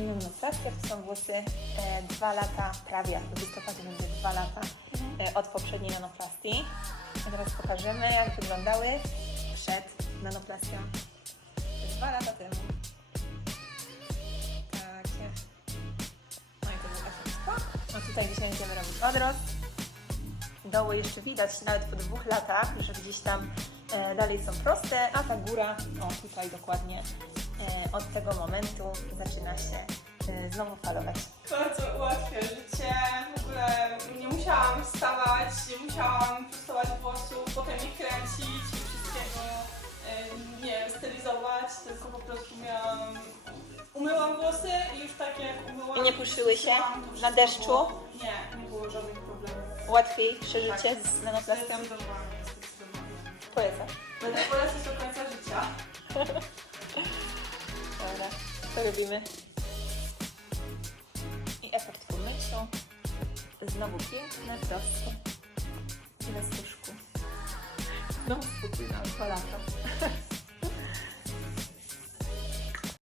zmieniłam notację, to są włosy e, dwa lata, prawie w listopadzie będzie dwa lata e, od poprzedniej nanoplastii. A teraz pokażemy, jak wyglądały przed nanoplastią. Dwa lata temu. Takie. No i to był efekt. No tutaj dzisiaj będziemy robić odrost. Doły jeszcze widać nawet po dwóch latach, że gdzieś tam dalej są proste, a ta góra, o tutaj dokładnie, e, od tego momentu zaczyna się e, znowu falować. Bardzo ułatwia życie. W ogóle nie musiałam wstawać, nie musiałam prostować włosów, potem ich kręcić i wszystkiego e, nie stylizować, tylko po prostu miałam. Umyłam włosy i już tak jak umyłam. I nie puszyły się na deszczu? było- Nie, nie było żadnych problemów. Łatwiej przeżycie z nanoplastią? Zdecydowanie, zdecydowanie. Polecam. Będę polecać do końca życia. Dobra, to robimy. I efekt po myciu. Znowu piękne, proste. I bez puszku. No, spokój nam, po lata.